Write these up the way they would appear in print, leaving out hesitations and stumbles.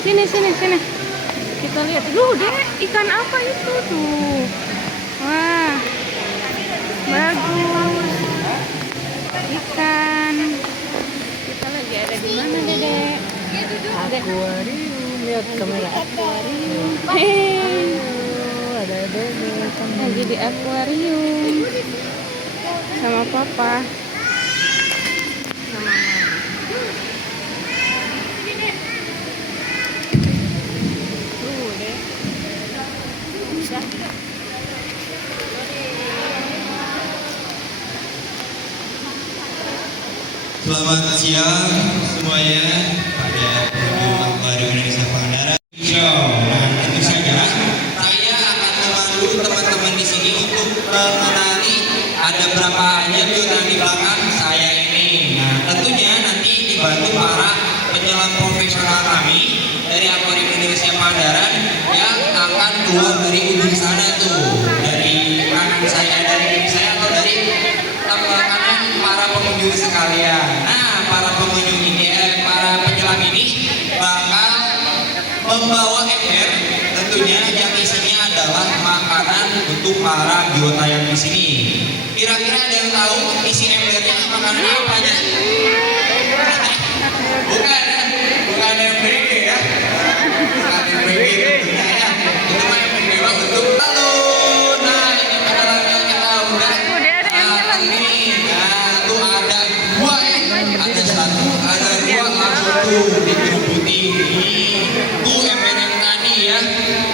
Sini, sini, sini. Kita lihat dulu deh, ikan apa itu tuh. Wah, bagus. Ikan. Kita lagi ada di mana, Dedek? Akuarium, lihat kamera. Akuarium. Hei, Ada Dedek. lagi di akuarium sama Papa. Sama Mama. Tuh deh. Udah. Selamat siang semuanya pada pengunjung Akuarium Indonesia Pangandaran. Nah, tentu saja saya akan memandu teman-teman di sini untuk mengenali ada berapa aja biota di belakang saya ini. Nah, tentunya nanti dibantu para penyelam profesional kami dari Akuarium Indonesia Pangandaran yang akan keluar dari ujung sana tuh, dari kanan saya, dari kiri saya atau dari kanan para pengunjung sekalian. Nah, para pengunjung ini, para penyelam ini bakal membawa ember, tentunya yang isinya adalah makanan untuk para biota yang di sini. Kira-kira ada yang tahu isi embernya makanan apa aja? Bukan, bukan ember ya. Bukan ember tentunya ya. Itu mah ember dewa untuk halo. Nah, ini makanan yang kita udah. Ini, nah tuh ada dua ya. Ada satu, ada dua langsung tuh dikerubuti. Tuh ember yang tadi ya.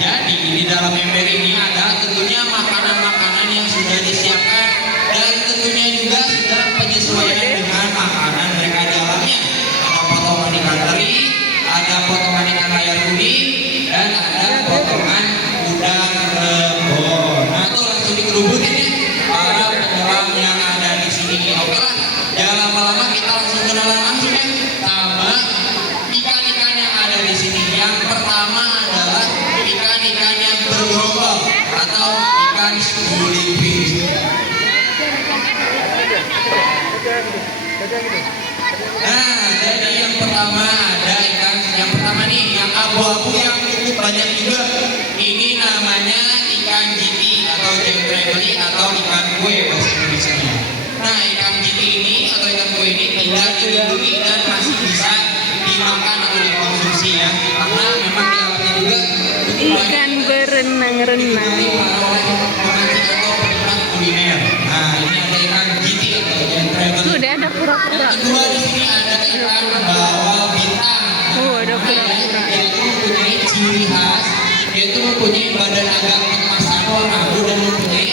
Jadi di dalam ember ini ada tentunya makanan-makanan yang sudah disiapkan dan tentunya juga sudah penyesuaian dengan makanan mereka di dalamnya. Ada potongan ikan teri, ada potongan ikan layar kuning, dan ada potongan udang rebon. Nah tuh langsung dikerubutin ya para penyelam yang ada di sini. Oke lah, jangan lama-lama, kita langsung kenalan langsung ya sama ikan-ikan yang ada di sini. Yang pertama adalah ikan-ikan yang bergerombol atau ikan schooling fish. Nah, jadi yang pertama ada ikan yang pertama nih, yang abu-abu yang cukup banyak juga. Ini namanya ikan jiti atau jenggreli atau ikan kue bahasa Indonesianya. Nah, ikan jiti ini atau ikan kue ini tidak dilindungi dan masih bisa dimakan atau dikonsumsi ya, karena memang di alamnya juga Ikan berenang-renang. kuliner. Nah, ini ada ikan jiti atau jenggreli. Tuh deh, ada kura-kura. Yang kedua di sini ada ikan bawal bintang. Ada kura-kura. Yaitu mempunyai ciri khas, yaitu mempunyai badan agak kemasan warna abu dan mempunyai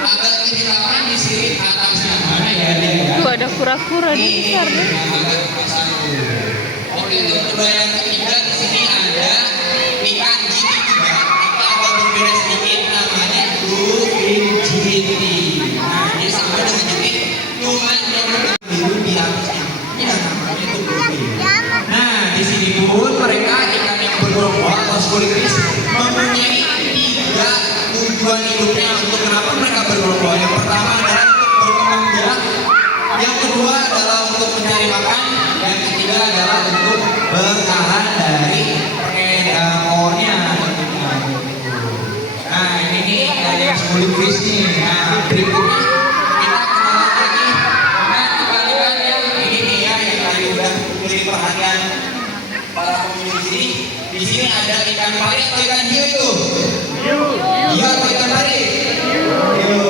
agak kehitaman di sirip atasnya. Mana ya dia ya? Tuh ada kura-kura dia besar deh. Agak kemasan tuh. Oke, untuk kedua yang ketiga di sini ada ikan jiti juga. Ini agak berbeda sedikit, namanya bluefin jiti. Nah, dia sama dengan jiti, cuman yang biru di atasnya. Ya, namanya itu bluefin. Nah, di sini pun mereka ikan yang bergerombol atau schooling fish mempunyai tiga tujuan hidupnya. Untuk kenapa mereka bergerombol? Yang pertama adalah untuk berkembang biak, yang kedua adalah untuk mencari makan, yang ketiga adalah untuk bertahan dari predatornya. Nah, ini nih yang schooling fish nih. Nah, berikutnya kita kenalan lagi dengan ikan-ikan yang ini nih ya, yang tadi udah menjadi perhatian para pengunjung di sini. Di sini ada ikan pari atau ikan hiu itu? Iya atau ikan pari? Hiu.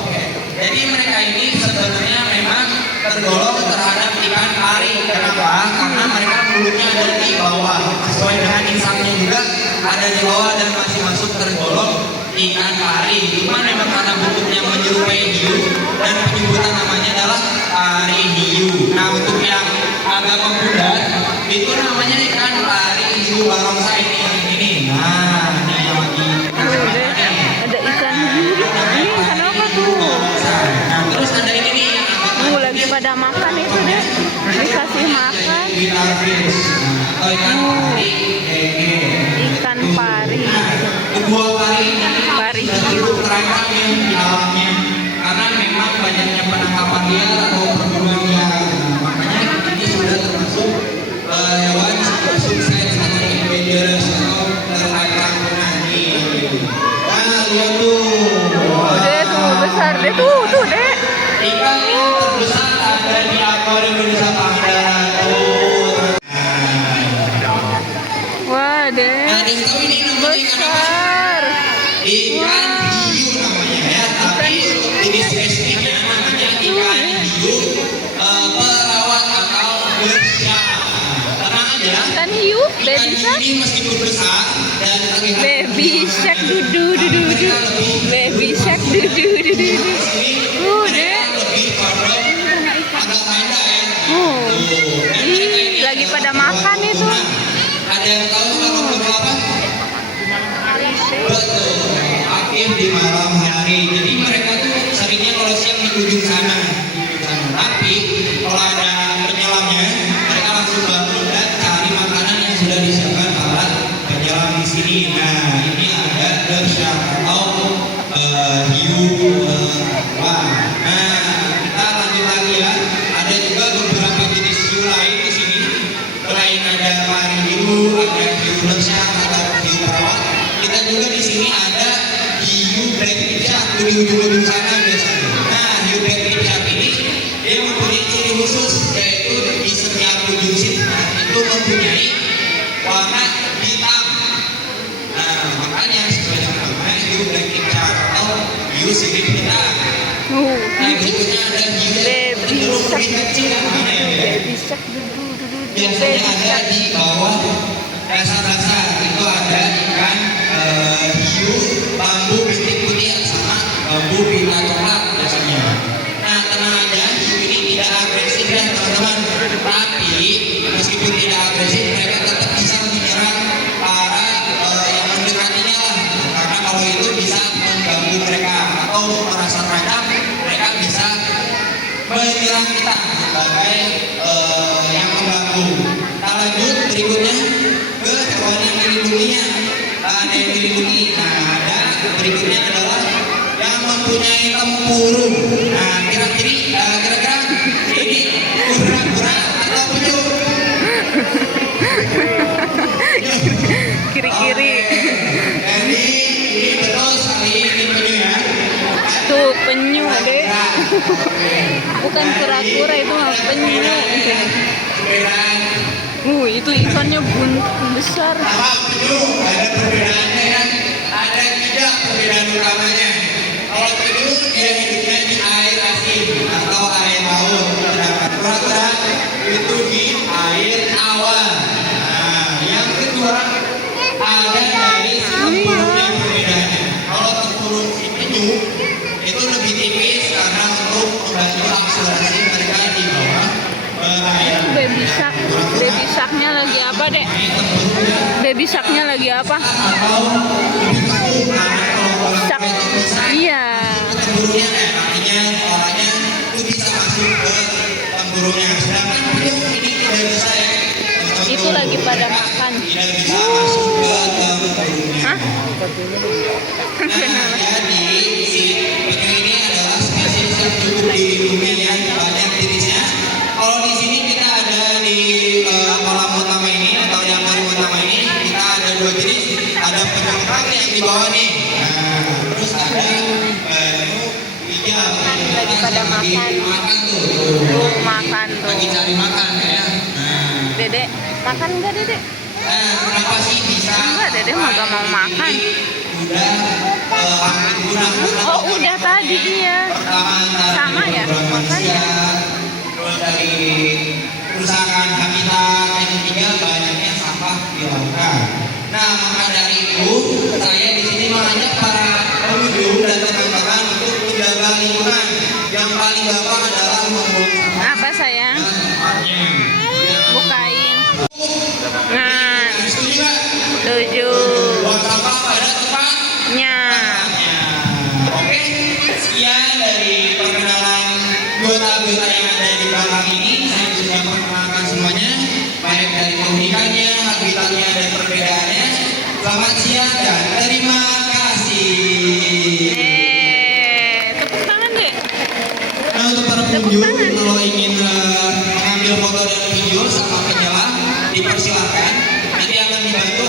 Oke. Jadi mereka ini sebenarnya memang tergolong terhadap ikan pari. Kenapa? Karena mereka mulutnya ada di bawah. Sesuai dengan insangnya juga ada di bawah dan masih masuk tergolong ikan pari. Cuma memang karena bentuknya menyerupai hiu dan penyebutan namanya adalah pari hiu. Nah, untuk yang agak memudar itu namanya ikan pari hiu barongsai ini. Nah, ini yang lagi. Ada ikan hiu. Ini ikan apa tuh? Nah, terus ada ini nih yang agak Lagi pada makan itu deh. Dikasih makan. Guitar fish atau ikan pari gege. Ikan pari. Kedua pari ini Pari sudah hiu. cukup terancam ya di alamnya, karena memang banyaknya penangkapan liar atau perburuan liar. Nah, makanya ini sudah termasuk hewan sukses atau yuk, Ikan baby hiu shark. ini meskipun besar dan terlihat Baby shark dudu dudu dudu. Baby shark dudu dudu dudu. Dek. lebih condong agak pendek ya. Oh. Dan mereka ini Ih, lagi pada makan itu. Ada yang tahu nggak kalau apa? Betul, aktif di malam hari. Jadi mereka tuh seringnya kalau siang di ujung sana. Tapi kalau ada penyelamnya, mereka langsung bangun dan cari makanan yang sudah disiapkan para penyelam di sini. Nah, ini ada dove shark atau hiu wah. Nah, kita lanjut lagi ya. Ada juga beberapa jenis hiu lain di sini. Selain ada pari hiu, ada hiu dove shark atau hiu perawat. Kita juga di sini ada hiu black tip shark di ujung-ujung sana biasanya. Nah, hiu black tip shark ini dia mempunyai ciri khusus yaitu di setiap ujung siripnya itu mempunyai warna hitam. Nah, makanya sesuai dengan namanya hiu black tip shark atau hiu sirip hitam. Nah, berikutnya ada hiu yang cenderung lebih kecil mana ya? Baby shark dudu dudu. Biasanya ada di bawah dasar-dasar itu ada ikan hiu bambu bintik putih sama bambu pita coklat biasanya. Nah, tenang aja, hiu ini tidak agresif ya teman-teman. Tapi meskipun tidak agresif, mereka tetap bisa menyerang para yang mendekatinya lah. Karena kalau itu bisa mengganggu mereka atau merasa terancam, mereka bisa menyerang kita sebagai yang mengganggu. Kita lanjut berikutnya ke hewan yang dilindunginya. Ada yang dilindungi. Nah, ada berikutnya adalah yang mempunyai tempurung. Nah, kira-kira ini kura-kura atau penyu? Kiri-kiri. Jadi ini betul sekali ini penyu ya. Tuh penyu, Dek. Bukan kura-kura, itu mah penyu. Itu ikannya buntung besar. Sama penyu ada perbedaannya ya. Ada tiga perbedaan utamanya. Kalau penyu dia hidupnya di air asin atau air laut. Sedangkan kura-kura itu di air awan. Nah, yang kedua ada dari tempurungnya perbedaannya. Kalau tempurung si penyu itu lebih tipis karena untuk membantu akselerasi mereka di bawah perairan. Baby shark. Baby sharknya lagi apa, Dek? Baby sharknya lagi apa? Shark. Iya. Tempurungnya artinya orangnya itu bisa masuk ke tempurungnya. Sedangkan penyu ini tidak bisa ya. Itu lagi pada makan. Tidak bisa masuk ke tempurungnya. Hah? Nah, jadi si penyu ini adalah spesies yang cukup dilindungi yang banyak jenisnya. Kalau di sini kita ada di kolam utama ini atau yang utama ini kita ada dua jenis. Ada penyu kerang yang di bawah nih. Nah, terus ada penyu hijau. Lagi pada makan. Makan tuh. Makan tuh. Lagi cari makan ya. Nah, Dedek, makan enggak, Dedek? kenapa sih bisa? Enggak, Dedek mah gak mau makan. Udah hampir punah. Oh, udah tadi iya. Pertama antara Sama ya? manusia, Makanya. terus dari kerusakan habitat, yang ketiga banyaknya sampah di lautan. Nah, maka dari itu saya di sini mengajak para pengunjung dan teman-teman untuk menjaga lingkungan. Yang paling gampang adalah membuang sampah Apa sayang? pada tempatnya. Bukain. Nah, Setuju nggak? setuju. Buang sampah pada tempatnya. Oke, sekian dari perkenalan anggota-anggota yang ada di belakang ini. Saya sudah perkenalkan semuanya, baik dari keunikannya, habitatnya, dan perbedaannya. Selamat siang dan terima kasih. Tepuk tangan, Dek. Nah, untuk para pengunjung, kalau ingin mengambil foto dan video sama penyelam, dipersilakan. Nanti akan dibantu.